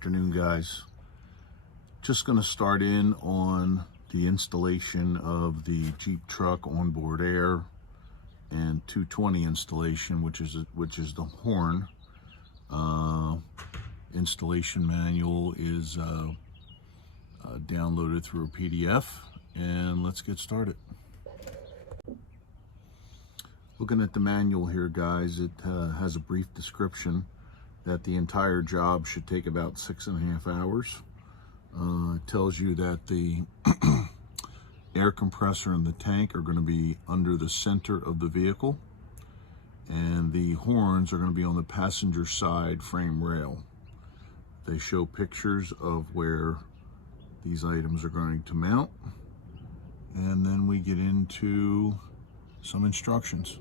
afternoon, guys. Just going to start in on the installation of the Jeep truck onboard air and 220 installation, which is the horn. Installation manual is downloaded through a PDF, and let's get started. Looking at the manual here, guys, it has a brief description that the entire job should take about 6.5 hours. It tells you that the air compressor and the tank are going to be under the center of the vehicle, and the horns are going to be on the passenger side frame rail. They show pictures of where these items are going to mount, and then we get into some instructions.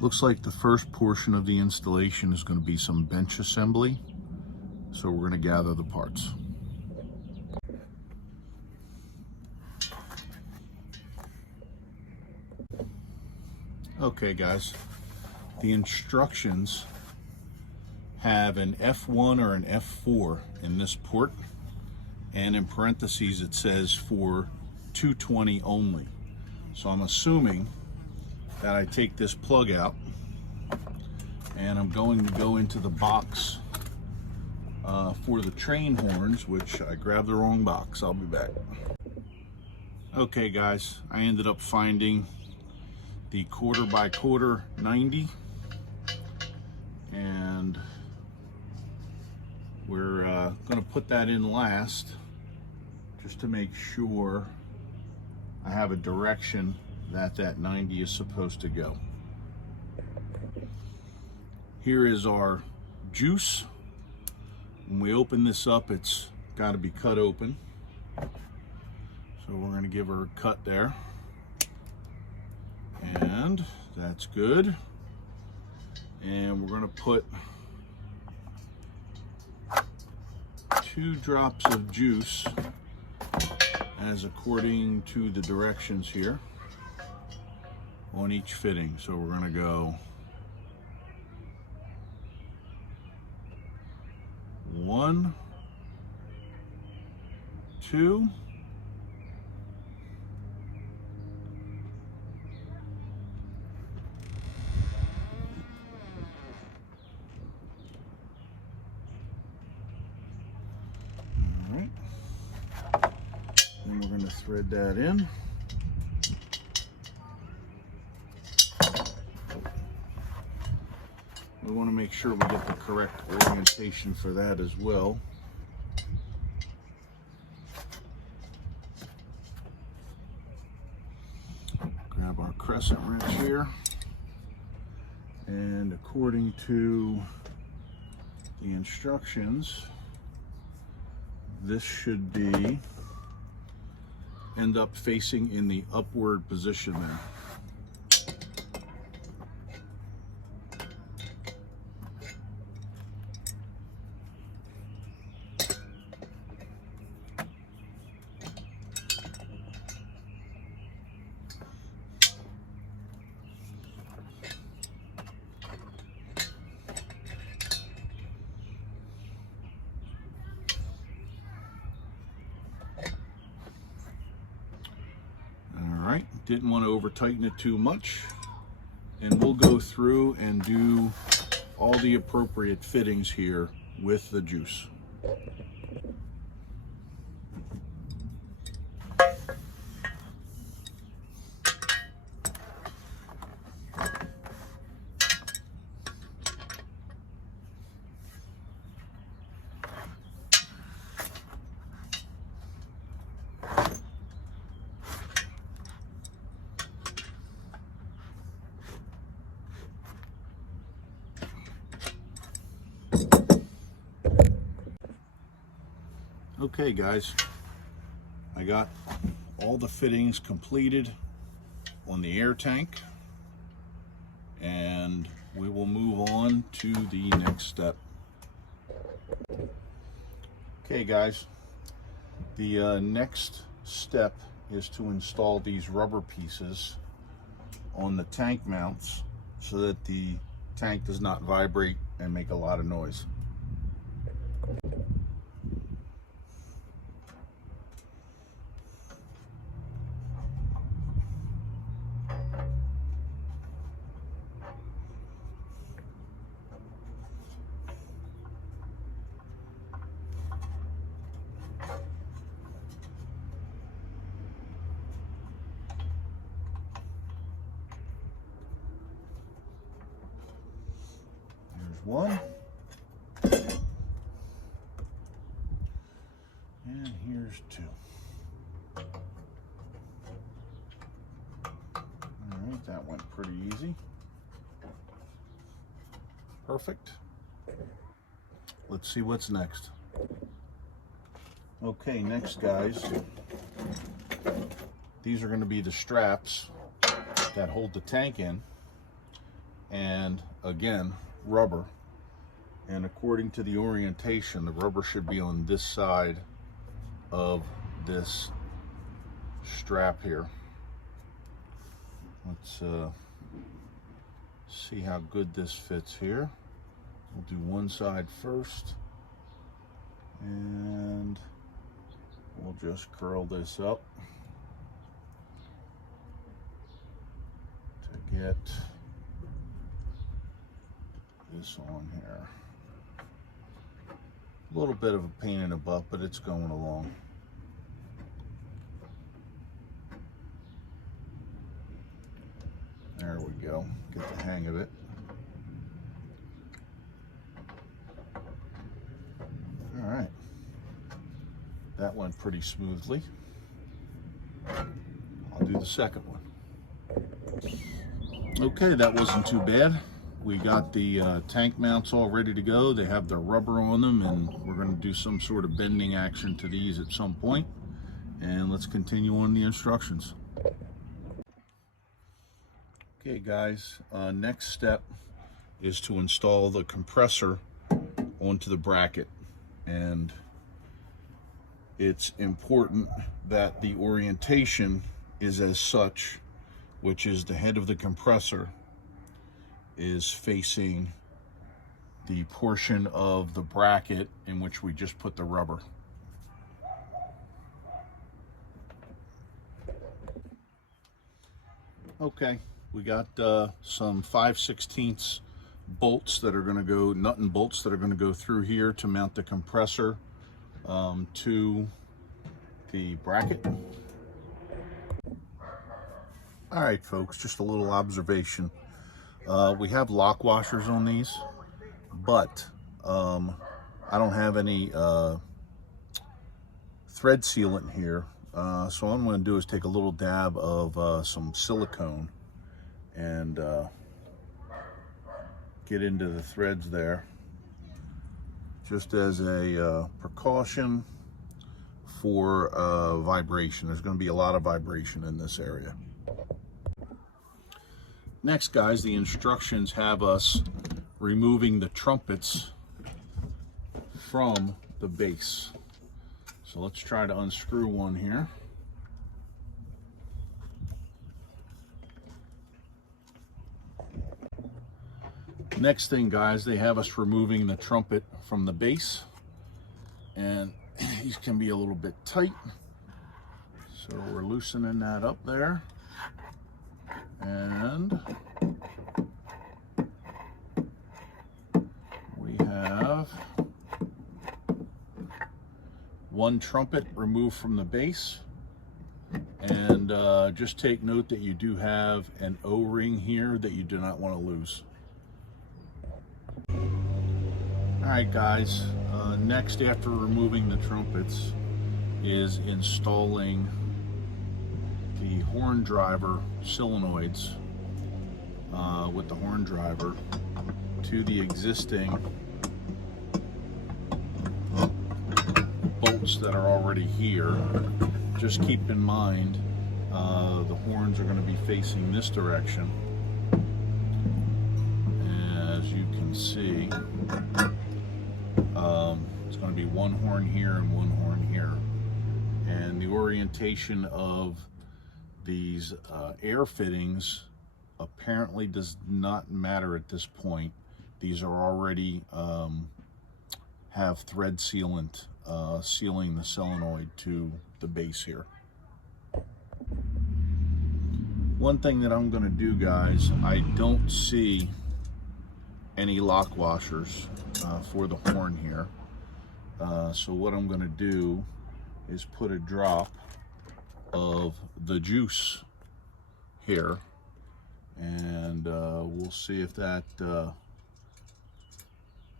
Looks like the first portion of the installation is going to be some bench assembly, so we're going to gather the parts. Okay, guys, the instructions have an F1 or an F4 in this port, and in parentheses it says for 220 only. So I'm assuming that I take this plug out and I'm going to go into the box for the train horns, which I grabbed the wrong box. I'll be back. Okay, guys, I ended up finding the 1/4 by 1/4 90, and we're going to put that in last just to make sure I have a direction that 90 is supposed to go. Here is our juice. When we open this up, it's got to be cut open. So we're going to give her a cut there. And that's good. And we're going to put 2 drops of juice, as according to the directions here, on each fitting. So we're going to go 1, 2, all right, then we're going to thread that in. We want to make sure we get the correct orientation for that as well. Grab our crescent wrench here, and according to the instructions, this should end up facing in the upward position there. Didn't want to over tighten it too much, and we'll go through and do all the appropriate fittings here with the juice. Okay, guys, I got all the fittings completed on the air tank, and we will move on to the next step. Okay, guys, the next step is to install these rubber pieces on the tank mounts so that the tank does not vibrate and make a lot of noise. One, and here's two. All right, that went pretty easy. Perfect. Let's see what's next. Okay, next, guys, these are going to be the straps that hold the tank in, and again, rubber. And according to the orientation, the rubber should be on this side of this strap here. Let's see how good this fits here. We'll do one side first, and we'll just curl this up to get this on here. A little bit of a pain in the butt, but it's going along. There we go. Get the hang of it. All right. That went pretty smoothly. I'll do the second one. Okay, that wasn't too bad. We got the tank mounts all ready to go. They have the rubber on them, and we're going to do some sort of bending action to these at some point. And let's continue on the instructions. Okay, guys, next step is to install the compressor onto the bracket. And it's important that the orientation is as such, which is the head of the compressor is facing the portion of the bracket in which we just put the rubber. Okay, we got some 5/16 bolts that are going to go, nut and bolts that are going to go through here to mount the compressor to the bracket. All right, folks, just a little observation. We have lock washers on these, but I don't have any thread sealant here. So what I'm going to do is take a little dab of some silicone and get into the threads there, just as a precaution for vibration. There's going to be a lot of vibration in this area. Next, guys, the instructions have us removing the trumpets from the base. So let's try to unscrew one here. Next thing, guys, they have us removing the trumpet from the base, and these can be a little bit tight. So we're loosening that up there. And we have one trumpet removed from the base. And just take note that you do have an O-ring here that you do not want to lose. All right, guys, next, after removing the trumpets, is installing the horn driver solenoids with the horn driver to the existing bolts that are already here. Just keep in mind the horns are going to be facing this direction. As you can see, it's going to be one horn here and one horn here. And the orientation of these air fittings apparently does not matter at this point. These are already have thread sealant sealing the solenoid to the base here. One thing that I'm going to do, guys, I don't see any lock washers for the horn here. So what I'm going to do is put a drop of the juice here, and we'll see if that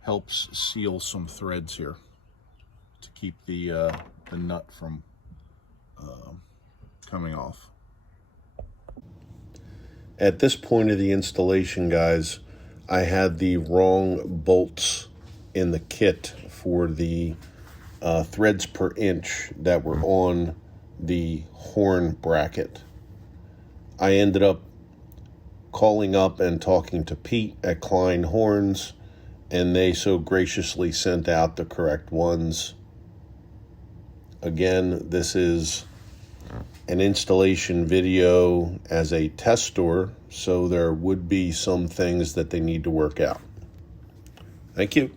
helps seal some threads here to keep the nut from coming off. At this point of the installation, guys, I had the wrong bolts in the kit for the threads per inch that were on the horn bracket. I ended up calling up and talking to Pete at Kleinn Horns, and they so graciously sent out the correct ones. Again, this is an installation video as a test store, so there would be some things that they need to work out. Thank you.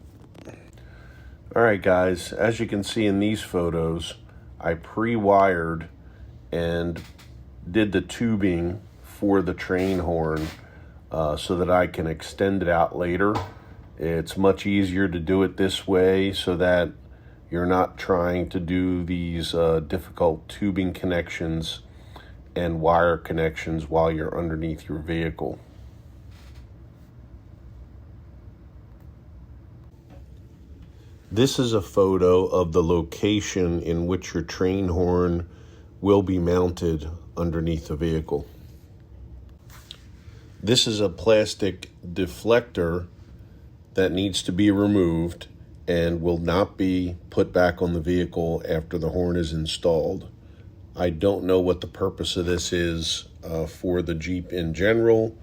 All right, guys, as you can see in these photos, I pre-wired and did the tubing for the train horn so that I can extend it out later. It's much easier to do it this way so that you're not trying to do these difficult tubing connections and wire connections while you're underneath your vehicle. This is a photo of the location in which your train horn will be mounted underneath the vehicle. This is a plastic deflector that needs to be removed and will not be put back on the vehicle after the horn is installed. I don't know what the purpose of this is for the Jeep in general,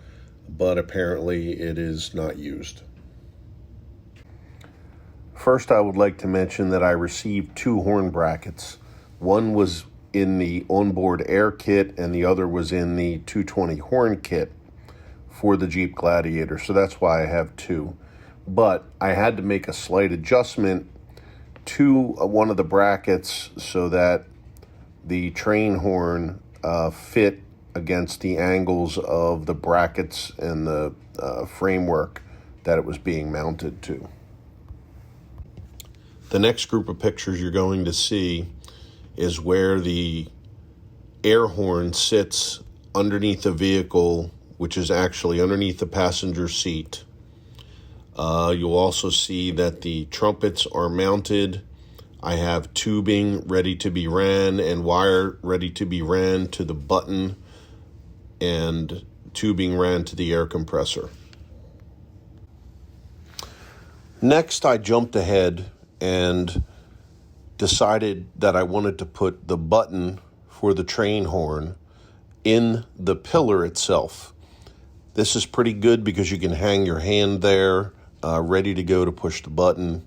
but apparently it is not used. First, I would like to mention that I received 2 horn brackets. One was in the onboard air kit and the other was in the 220 horn kit for the Jeep Gladiator, so that's why I have 2. But I had to make a slight adjustment to one of the brackets so that the train horn fit against the angles of the brackets and the framework that it was being mounted to. The next group of pictures you're going to see is where the air horn sits underneath the vehicle, which is actually underneath the passenger seat. You'll also see that the trumpets are mounted. I have tubing ready to be ran and wire ready to be ran to the button, and tubing ran to the air compressor. Next, I jumped ahead and decided that I wanted to put the button for the train horn in the pillar itself. This is pretty good because you can hang your hand there, ready to go to push the button.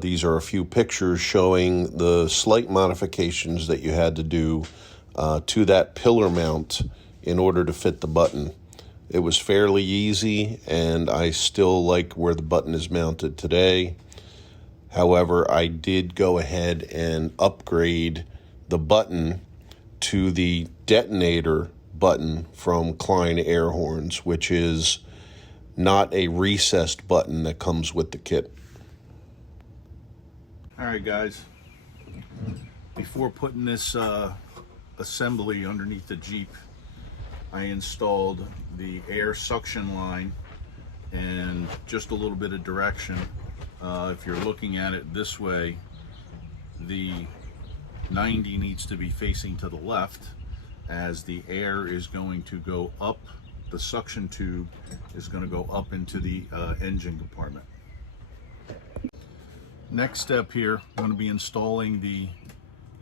These are a few pictures showing the slight modifications that you had to do to that pillar mount in order to fit the button. It was fairly easy, and I still like where the button is mounted today. However, I did go ahead and upgrade the button to the detonator button from Kleinn air horns, which is not a recessed button that comes with the kit. All right, guys, before putting this assembly underneath the Jeep, I installed the air suction line and just a little bit of direction. If you're looking at it this way, the 90 needs to be facing to the left, as the air is going to go up. The suction tube is going to go up into the engine compartment. Next step here, I'm going to be installing the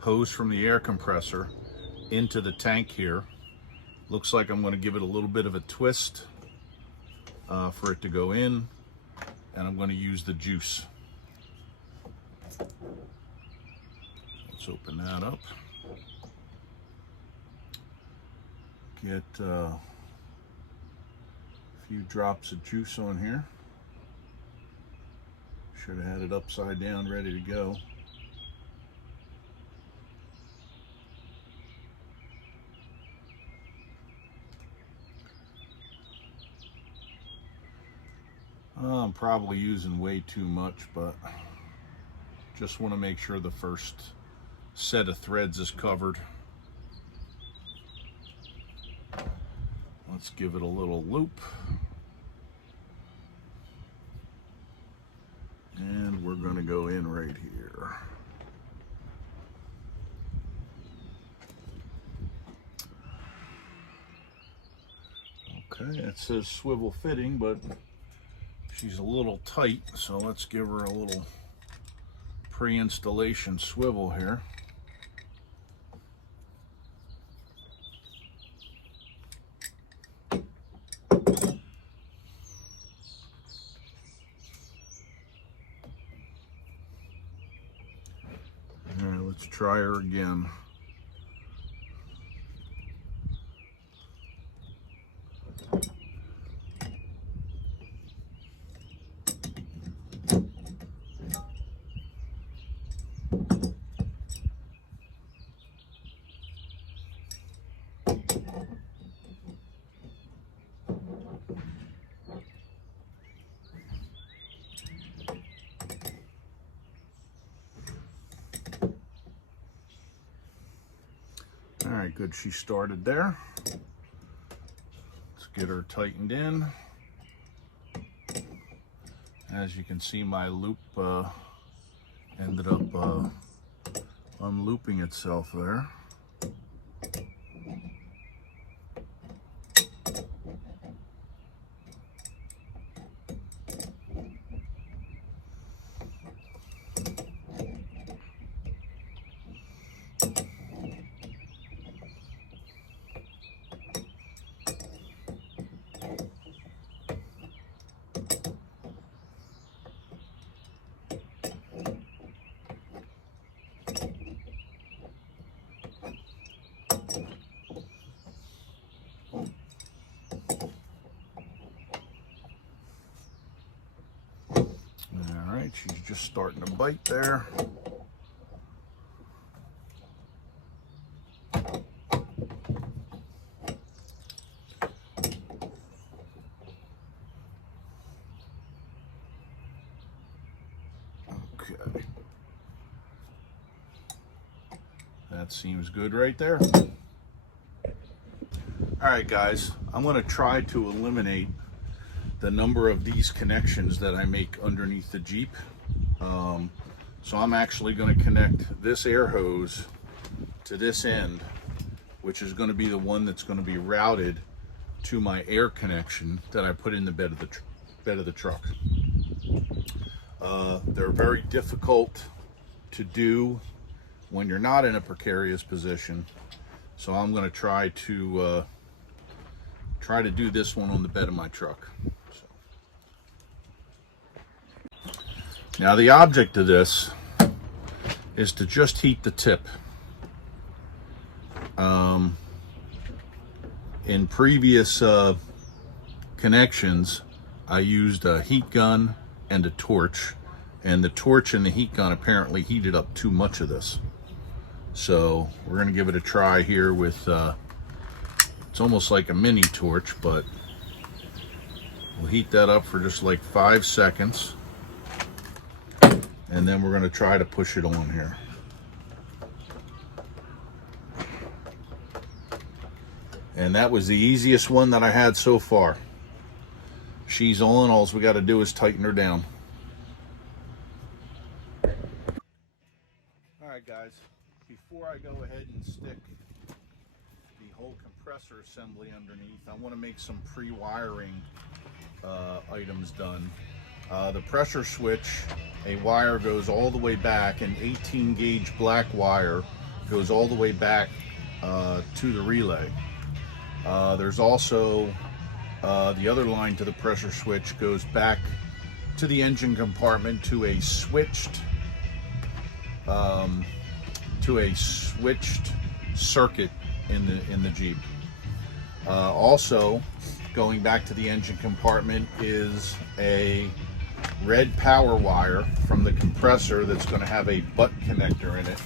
hose from the air compressor into the tank here. Looks like I'm going to give it a little bit of a twist for it to go in, and I'm going to use the juice. Let's open that up. Get a few drops of juice on here. Should have had it upside down ready to go. I'm probably using way too much, but just want to make sure the first set of threads is covered. Let's give it a little loop. And we're going to go in right here. Okay, it says swivel fitting, but she's a little tight, so let's give her a little pre-installation swivel here. All right, let's try her again. All right, good, she started there. Let's get her tightened in. As you can see, my loop ended up unlooping itself there. She's just starting to bite there. Okay. That seems good right there. All right, guys, I'm going to try to eliminate the number of these connections that I make underneath the Jeep. So I'm actually going to connect this air hose to this end, which is going to be the one that's going to be routed to my air connection that I put in the bed of the truck. They're very difficult to do when you're not in a precarious position, so I'm going to try to do this one on the bed of my truck. Now the object of this is to just heat the tip. In previous connections, I used a heat gun and a torch, and the torch and the heat gun apparently heated up too much of this. So we're going to give it a try here with, it's almost like a mini torch, but we'll heat that up for just like 5 seconds. And then we're going to try to push it on here. And that was the easiest one that I had so far. She's on, all we got to do is tighten her down. Alright guys, before I go ahead and stick the whole compressor assembly underneath, I want to make some pre-wiring items done. The pressure switch, a wire goes all the way back, an 18 gauge black wire goes all the way back to the relay. There's also the other line to the pressure switch goes back to the engine compartment to a switched circuit in the Jeep. Also, going back to the engine compartment is a red power wire from the compressor that's going to have a butt connector in it,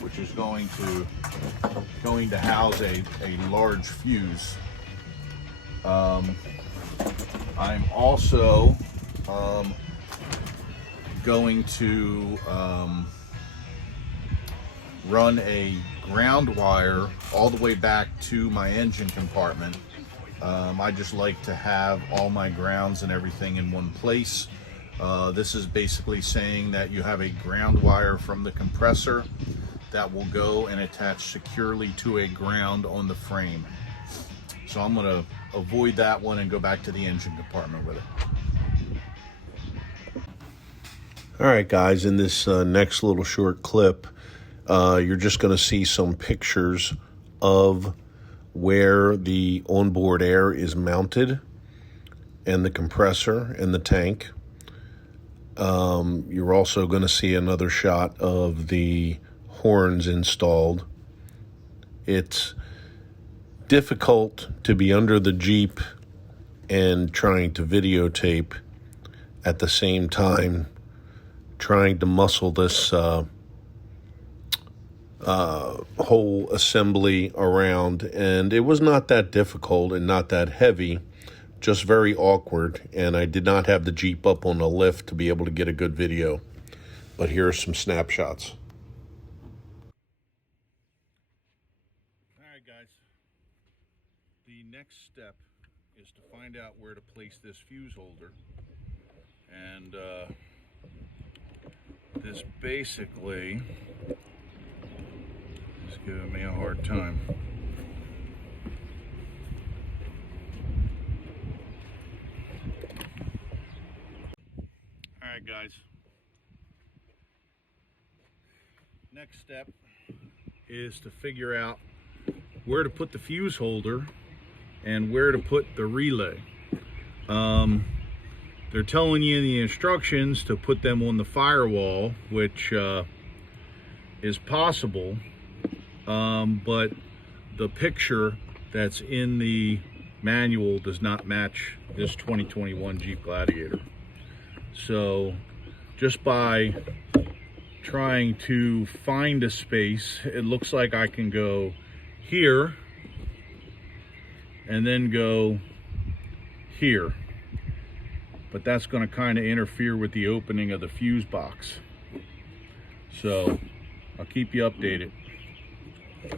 which is going to house a large fuse. I'm also going to run a ground wire all the way back to my engine compartment. I just like to have all my grounds and everything in one place. This is basically saying that you have a ground wire from the compressor that will go and attach securely to a ground on the frame. So I'm going to avoid that one and go back to the engine compartment with it. All right, guys, in this next little short clip, you're just going to see some pictures of where the onboard air is mounted and the compressor and the tank. You're also going to see another shot of the horns installed. It's difficult to be under the Jeep and trying to videotape at the same time, trying to muscle this whole assembly around, and it was not that difficult and not that heavy, just very awkward, and I did not have the Jeep up on the lift to be able to get a good video. But here are some snapshots. All right, guys. The next step is to find out where to place this fuse holder, and this basically is giving me a hard time. All right, guys. Next step is to figure out where to put the fuse holder and where to put the relay. They're telling you in the instructions to put them on the firewall, which is possible, but the picture that's in the manual does not match this 2021 Jeep Gladiator. So just by trying to find a space, it looks like I can go here and then go here, but that's going to kind of interfere with the opening of the fuse box. So I'll keep you updated. All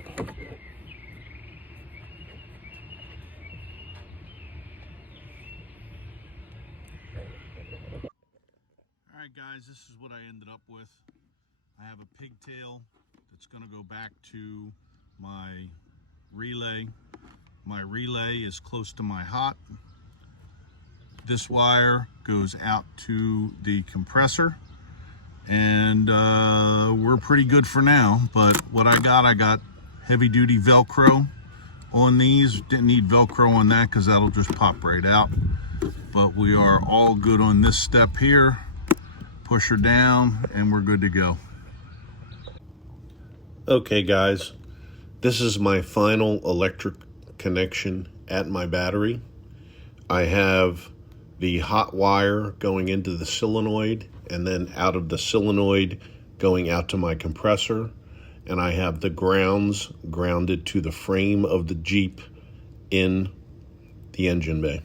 right, guys, this is what I ended up with. I have a pigtail that's going to go back to my relay. My relay is close to my hot. This wire goes out to the compressor, and we're pretty good for now. But what I got heavy duty Velcro on these. Didn't need Velcro on that because that'll just pop right out. But we are all good on this step here. Push her down and we're good to go. Okay, guys, this is my final electric connection at my battery. I have the hot wire going into the solenoid and then out of the solenoid going out to my compressor, and I have the grounds grounded to the frame of the Jeep in the engine bay.